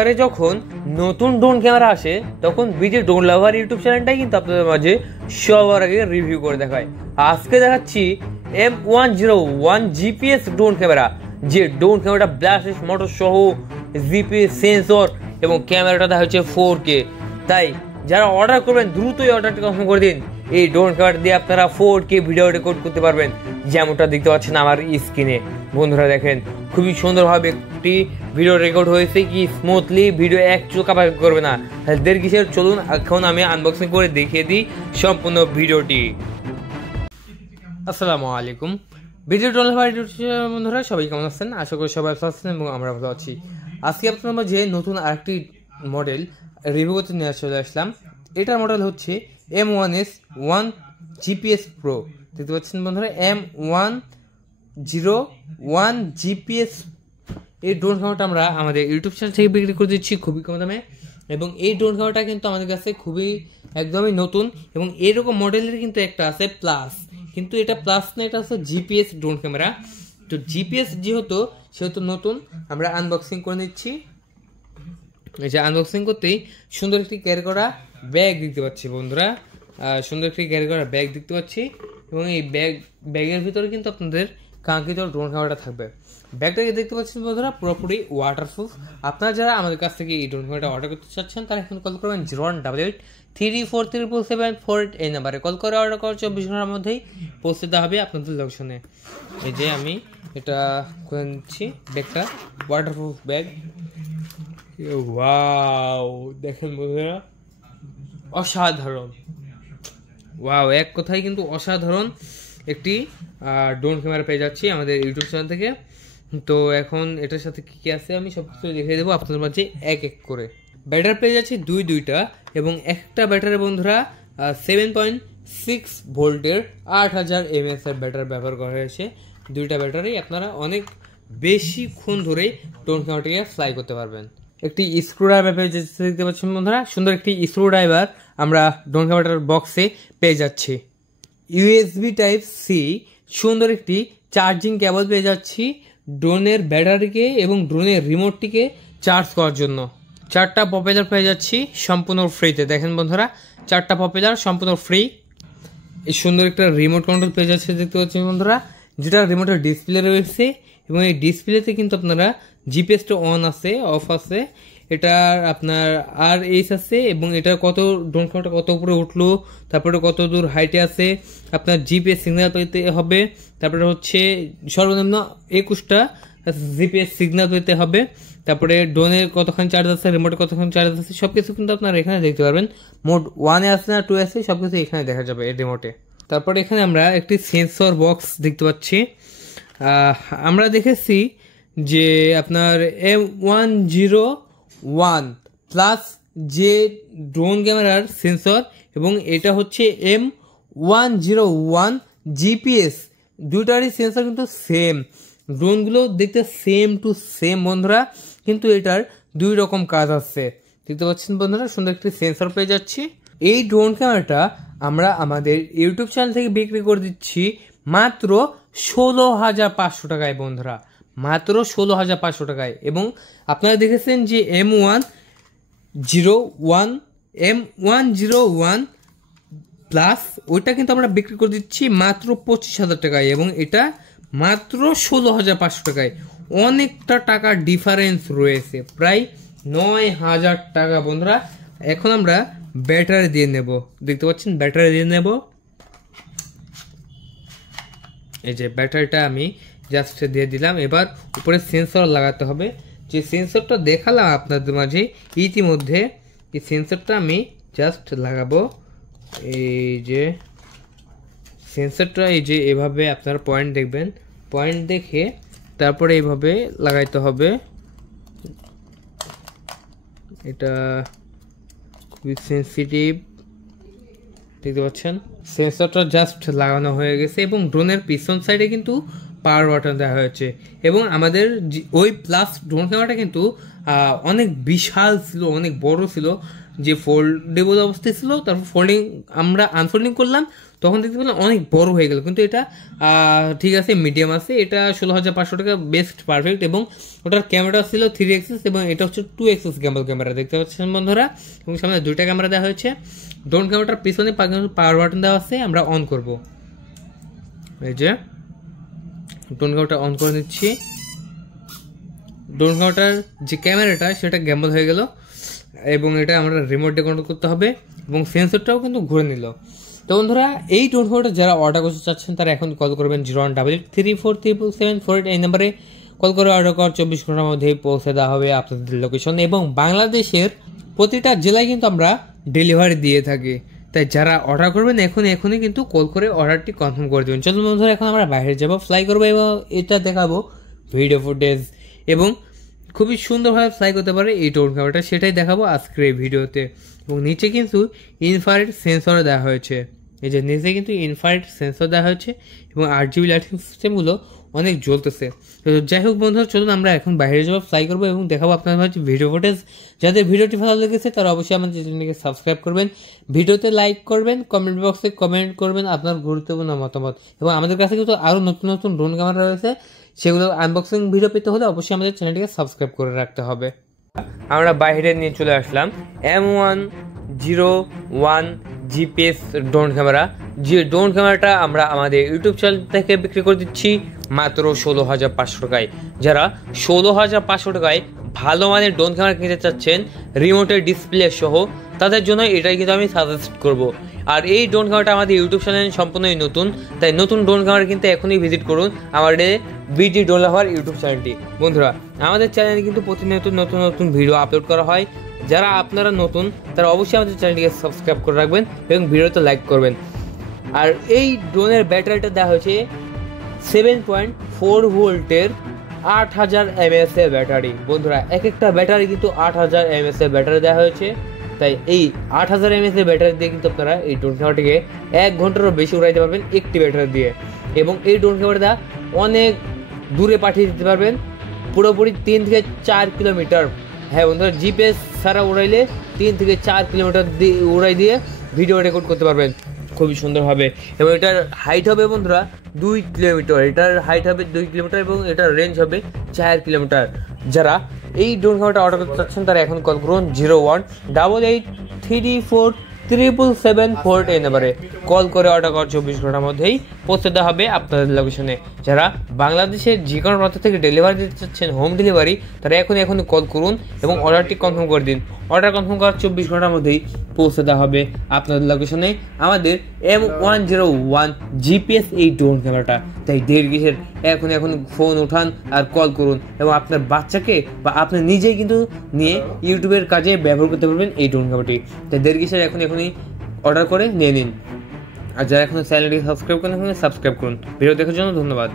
আরে যখন নতুন ড্রোন ক্যামেরা আসে তখন বিডি ড্রোন লাভার ইউটিউব চ্যানেলটাই কিন্তু আপনাদের মাঝে সবার আগে রিভিউ করে দেখায়। আজকে দেখাচ্ছি M101 জিপিএস ড্রোন ক্যামেরা, যে ড্রোন ক্যামেরাটা ব্লাস্ট মোটর সহ জিপিএস সেন্সর এবং ক্যামেরাটা দেখা হচ্ছে 4K। তাই যারা অর্ডার করবেন দ্রুতই অর্ডারটা কনফার্ম করে দিন। এই ড্রোন ক্যামেরা দিয়ে আপনারা 4K ভিডিও রেকর্ড করতে পারবেন, যেমনটা দেখতে পাচ্ছেন আমার স্ক্রিনে। বন্ধুরা দেখেন খুবই সুন্দরভাবে একটি ভিডিও রেকর্ড হয়েছে, কি স্মুথলি, ভিডিও এক চুল কাপা করবে না। দেড় কিসের, চলুন এখন আমি আনবক্সিং করে দেখিয়ে দিই সম্পূর্ণ ভিডিওটি। আসসালামু আলাইকুম ভিডিও ড্রোন বন্ধুরা, সবাই কেমন আছেন? আশা করি সবাই ভালো আছেন এবং আমরা ভালো আছি। আজকে আপনার মাঝে নতুন আরেকটি মডেল রিভিউ করতে নিয়ে চলে আসলাম। এটার মডেল হচ্ছে M1S1 GPS Pro। দেখতে পাচ্ছেন বন্ধুরা, M101 GPS। এই ড্রোন ক্যামেরাটা আমরা আমাদের ইউটিউব চ্যানেল থেকে বিক্রি করে দিচ্ছি খুবই কম দামে, এবং এই ড্রোন ক্যামেরাটা কিন্তু আমাদের কাছে খুবই একদমই নতুন। এবং এরকম মডেলের কিন্তু একটা আছে প্লাস, কিন্তু এটা প্লাস না, এটা হচ্ছে জিপিএস ড্রোন ক্যামেরা। তো জিপিএস যেহেতু সেহেতু নতুন, আমরা আনবক্সিং করে নিচ্ছি। এই যে আনবক্সিং করতেই সুন্দর একটি ক্যারি করা ব্যাগ দেখতে পাচ্ছি বন্ধুরা, সুন্দর একটি ক্যারি করা ব্যাগ দেখতে পাচ্ছি। এবং এই ব্যাগের ভিতরে কিন্তু আপনাদের কাঙ্ক্ষিত ড্রোন ক্যামেরাটা থাকবে। ব্যাগটাকে দেখতে পাচ্ছেন বন্ধুরা পুরোপুরি ওয়াটারপ্রুফ। আপনারা যারা আমাদের কাছ থেকে এই ড্রোন ক্যামেরাটা অর্ডার করতে চাচ্ছেন তারা এখন কল করবেন 0188343748 এই নাম্বারে কল করে অর্ডার করার 24 ঘন্টার মধ্যেই পৌঁছে দেওয়া হবে আপনাদের লোকেশনে। এই যে আমি এটা করে নিচ্ছি, ব্যাগটা ওয়াটারপ্রুফ ব্যাগ। ওয়াও দেখেন বন্ধুরা, অসাধারণ। ওয়াও, এক কথায় কিন্তু অসাধারণ একটি ড্রোন ক্যামেরা পেয়ে যাচ্ছি আমাদের ইউটিউব চ্যানেল থেকে। তো এখন এটার সাথে কি কি আছে আমি সব কিছু দেখিয়ে দেবো আপনাদের মাঝে এক এক করে। ব্যাটারি পেয়ে যাচ্ছি দুইটা, এবং একটা ব্যাটারি বন্ধুরা 7.6 ভোল্টের 8000 mAh এর ব্যাটারি ব্যবহার করা হয়েছে। দুইটা ব্যাটারি আপনারা অনেক বেশিক্ষণ ধরে ড্রোন ক্যামেরাটিকে ফ্লাই করতে পারবেন। একটি স্ক্রু ড্রাইভার পেয়ে যাচ্ছে দেখতে পাচ্ছেন বন্ধুরা, সুন্দর একটি স্ক্রু ড্রাইভার আমরা ড্রোন ক্যামেরাটার বক্সে পেয়ে যাচ্ছি। USB Type-C সুন্দর একটি চার্জিং কেবল পেয়ে যাচ্ছি ড্রোনের ব্যাটারিকে এবং ড্রোনের রিমোটটিকে চার্জ করার জন্য। 4টা প্রপেলার পেয়ে যাচ্ছি সম্পূর্ণ ফ্রিতে। দেখেন বন্ধুরা, 4টা প্রপেলার সম্পূর্ণ ফ্রি। এই সুন্দর একটা রিমোট কন্ট্রোল পেয়ে যাচ্ছে দেখতে পাচ্ছেন বন্ধুরা, যেটা রিমোটের ডিসপ্লে রয়েছে। এবং এই ডিসপ্লেতে কিন্তু আপনারা জিপিএসটা অন আছে, অফ আছে, এটার আপনার RS আছে, এবং এটা কত ড্রোন ক্যামেরাটা কত উপরে উঠলো, তারপরে কত দূর হাইটে আছে, আপনার জিপিএস সিগন্যাল পেতে হবে, তারপরে হচ্ছে সর্বনিম্ন 21টা জিপিএস সিগন্যাল পেতে হবে, তারপরে ড্রোনের কতক্ষণ চার্জ আছে, রিমোটে কতক্ষণ চার্জ আছে, সবকিছু কিন্তু আপনারা এখানে দেখতে পারবেন। মোড 1-এ আছে না 2 আছে, সবকিছু এখানে দেখা যাবে এই রিমোটে। তারপরে এখানে আমরা একটি সেন্সর বক্স দেখতে পাচ্ছি। আমরা দেখেছি যে আপনার M101 প্লাস যে ড্রোন ক্যামেরার সেন্সর, এবং এটা হচ্ছে M101 জিপিএস, দুইটারই সেন্সর কিন্তু সেম। ড্রোনগুলো দেখতে সেম টু সেম বন্ধুরা, কিন্তু এটার দুই রকম কাজ আছে। দেখতে পাচ্ছেন বন্ধুরা, সুন্দর একটি সেন্সর পেয়ে যাচ্ছি। এই ড্রোন ক্যামেরাটা আমরা আমাদের ইউটিউব চ্যানেল থেকে বিক্রি করে দিচ্ছি মাত্র 16,500 টাকায় বন্ধুরা, মাত্র 16,500 টাকায়। এবং আপনারা দেখেছেন যে M101 প্লাস ওইটা কিন্তু আমরা বিক্রি করে দিচ্ছি মাত্র 25,000 টাকায়, এবং এটা মাত্র 16,500 টাকায়। অনেকটা টাকার ডিফারেন্স রয়েছে, প্রায় 9,000 টাকা বন্ধুরা। এখন আমরা ব্যাটারি দিয়ে নেব, দেখতে পাচ্ছেন ব্যাটারি দিয়ে নেব। এই যে ব্যাটারিটা আমি জাস্ট দিয়ে দিলাম। এবার উপরে সেন্সর লাগাতে হবে, যে সেন্সরটা দেখালাম আপনাদের মাঝে ইতিমধ্যে। এই সেন্সরটা আমি জাস্ট লাগাবো। এই যে সেন্সরটা, এই যে এভাবে আপনারা পয়েন্ট দেখবেন, পয়েন্ট দেখে তারপরে এইভাবে লাগাইতে হবে। এটা খুবই সেন্সিটিভ, দেখতে পাচ্ছেন সেন্সরটা জাস্ট লাগানো হয়ে গেছে। এবং ড্রোনের পিছন সাইডে কিন্তু পাওয়ার বাটন দেওয়া হয়েছে। এবং আমাদের ওই প্লাস ড্রোন ক্যামেরাটা কিন্তু অনেক বিশাল ছিল, অনেক বড় ছিল, যে ফোল্ডেবল অবস্থায় ছিল, তারপর আমরা আনফোল্ডিং করলাম তখন দেখতে পেলাম অনেক বড় হয়ে গেল। কিন্তু এটা ঠিক আছে, মিডিয়াম আছে। এটা 16,500 টাকা, বেস্ট পারফেক্ট। এবং ওটার ক্যামেরা ছিল 3 এক্সিস এবং এটা হচ্ছে 2 এক্সিস গ্যাম্বল ক্যামেরা, দেখতে পাচ্ছেন বন্ধুরা। এবং সামনে 2টা ক্যামেরা দেওয়া হয়েছে। ড্রোন ক্যামেরাটার পিছনে পাওয়ার বাটন দেওয়া আছে, আমরা অন করব। এই যে ড্রোন ক্যামেরাটা অন করে নিচ্ছি। ড্রোন ক্যামেরাটার যে ক্যামেরাটা সেটা গ্যাম্বল হয়ে গেল এবং এটা আমরা রিমোট দিয়ে কন্ট্রোল করতে হবে এবং সেন্সরটাও কিন্তু ঘুরে নিল। তো বন্ধুরা, এই ড্রোন ক্যামেরাটা যারা অর্ডার করতে চাচ্ছেন তারা এখন কল করবেন 0188343777 এই নাম্বারে কল করে অর্ডার করার 24 ঘন্টার মধ্যেই পৌঁছে দেওয়া হবে আপনাদের লোকেশন। এবং বাংলাদেশের প্রতিটা জেলায় কিন্তু আমরা ডেলিভারি দিয়ে থাকি। তাই যারা অর্ডার করবেন এখনই কিন্তু কল করে অর্ডারটি কনফার্ম করে দেবেন। চলুন বন্ধুরা, এখন আমরা বাইরে যাবো, ফ্লাই করবো এবং এটা দেখাবো ভিডিও ফুটেজ এবং খুবই সুন্দরভাবে ফ্লাই করতে পারে এই ড্রোন ক্যামেরাটা, সেটাই দেখাবো আজকের এই ভিডিওতে। এবং নিচে কিন্তু ইনফ্রারেড সেন্সর দেওয়া হয়েছে। এই যে নিচে কিন্তু ইনফ্রারেড সেন্সর দেওয়া হয়েছে এবং RGB লাইটিং সিস্টেমগুলো অনেক জ্বলতেছে। তো যাই হোক বন্ধুরা, চলুন আমরা এখন বাইরে যাবো, ফ্লাই করবো এবং দেখাবো আপনাদের হচ্ছে ভিডিও ফুটেজ। যাদের ভিডিওটি ভালো লেগেছে তারা অবশ্যই আমাদের চ্যানেলকে সাবস্ক্রাইব করবেন, ভিডিওতে লাইক করবেন, কমেন্ট বক্সে কমেন্ট করবেন আপনার গুরুত্বপূর্ণ মতামত। এবং আমাদের কাছে কিন্তু আরও নতুন নতুন ড্রোন ক্যামেরা রয়েছে, সেগুলো আনবক্সিং ভিডিও পেতে হলে অবশ্যই আমাদের চ্যানেলটিকে সাবস্ক্রাইব করে রাখতে হবে। আমরা বাইরে নিয়ে চলে আসলাম M101 GPS ড্রোন ক্যামেরা। যে ড্রোন ক্যামেরাটা আমরা আমাদের ইউটিউব চ্যানেল থেকে বিক্রি করে দিচ্ছি মাত্র 16,500 টাকায়। যারা 16,500 টাকায় ভালো মানের ড্রোন ক্যামেরা কিনতে চাচ্ছেন রিমোটের ডিসপ্লে সহ, তাদের জন্য এটাই কিন্তু আমি সাজেস্ট করব। আর এই ড্রোন ক্যামেরাটা আমাদের ইউটিউব চ্যানেল সম্পূর্ণই নতুন, তাই নতুন ড্রোন ক্যামেরা কিন্তু এখনই ভিজিট করুন আমাদের BG ড্রোন লাভার ইউটিউব চ্যানেলটি। বন্ধুরা, আমাদের চ্যানেলে কিন্তু প্রতিনিয়ত নতুন নতুন ভিডিও আপলোড করা হয়। যারা আপনারা নতুন তারা অবশ্যই আমাদের চ্যানেলটিকে সাবস্ক্রাইব করে রাখবেন এবং ভিডিওতে লাইক করবেন। আর এই ড্রোনের ব্যাটারিটা দেওয়া হয়েছে 7.4 ভোল্টের 8000 mAh এর ব্যাটারি। বন্ধুরা, এক একটা ব্যাটারি কিন্তু 8000 mAh এর ব্যাটারি দেওয়া হয়েছে। তাই এই 8000 mAh এর ব্যাটারি দিয়ে কিন্তু আপনারা এই ড্রোন ক্যামেরাটিকে 1 ঘন্টারও বেশি উড়াইতে পারবেন একটি ব্যাটারি দিয়ে। এবং এই ড্রোন ক্যামেরাটা অনেক দূরে পাঠিয়ে দিতে পারবেন, পুরোপুরি 3 থেকে 4 কিলোমিটার। হ্যাঁ বন্ধুরা, GPS ছাড়া উড়াইলে 3 থেকে 4 কিলোমিটার উড়াই দিয়ে ভিডিও রেকর্ড করতে পারবেন খুবই সুন্দরভাবে। এবং এটার হাইট হবে বন্ধুরা 2 কিলোমিটার, এটার হাইট হবে 2 কিলোমিটার এবং এটার রেঞ্জ হবে 4 কিলোমিটার। যারা এই ড্রোন ক্যামেরাটা অর্ডার করতে চাচ্ছেন তারা এখন কল করুন 0188347774 এই নাম্বারে কল করে অর্ডার করার 24 ঘন্টার মধ্যেই পৌঁছে দেওয়া হবে আপনাদের লোকেশনে। যারা বাংলাদেশের যে কোনো প্রান্ত থেকে ডেলিভারি দিতে চাচ্ছেন, হোম ডেলিভারি, তারা এখনই কল করুন এবং অর্ডারটি কনফার্ম করে দিন। অর্ডার কনফার্ম করার 24 ঘন্টার মধ্যেই পৌঁছে দেওয়া হবে আপনাদের লোকেশনে আমাদের M101 GPS এই ড্রোন ক্যামেরাটা। তাই দেড় কিসের, এখন ফোন উঠান আর কল করুন এবং আপনার বাচ্চাকে বা আপনি নিজেই কিন্তু নিয়ে ইউটিউবের কাজে ব্যবহার করতে পারবেন এই ড্রোন ক্যামেরাটি। তাই দেড় কিসের এখনই অর্ডার করে নিয়ে নিন। আর যারা এখনো চ্যানেলটি সাবস্ক্রাইব করেন সাবস্ক্রাইব করুন। ভিডিও দেখার জন্য ধন্যবাদ।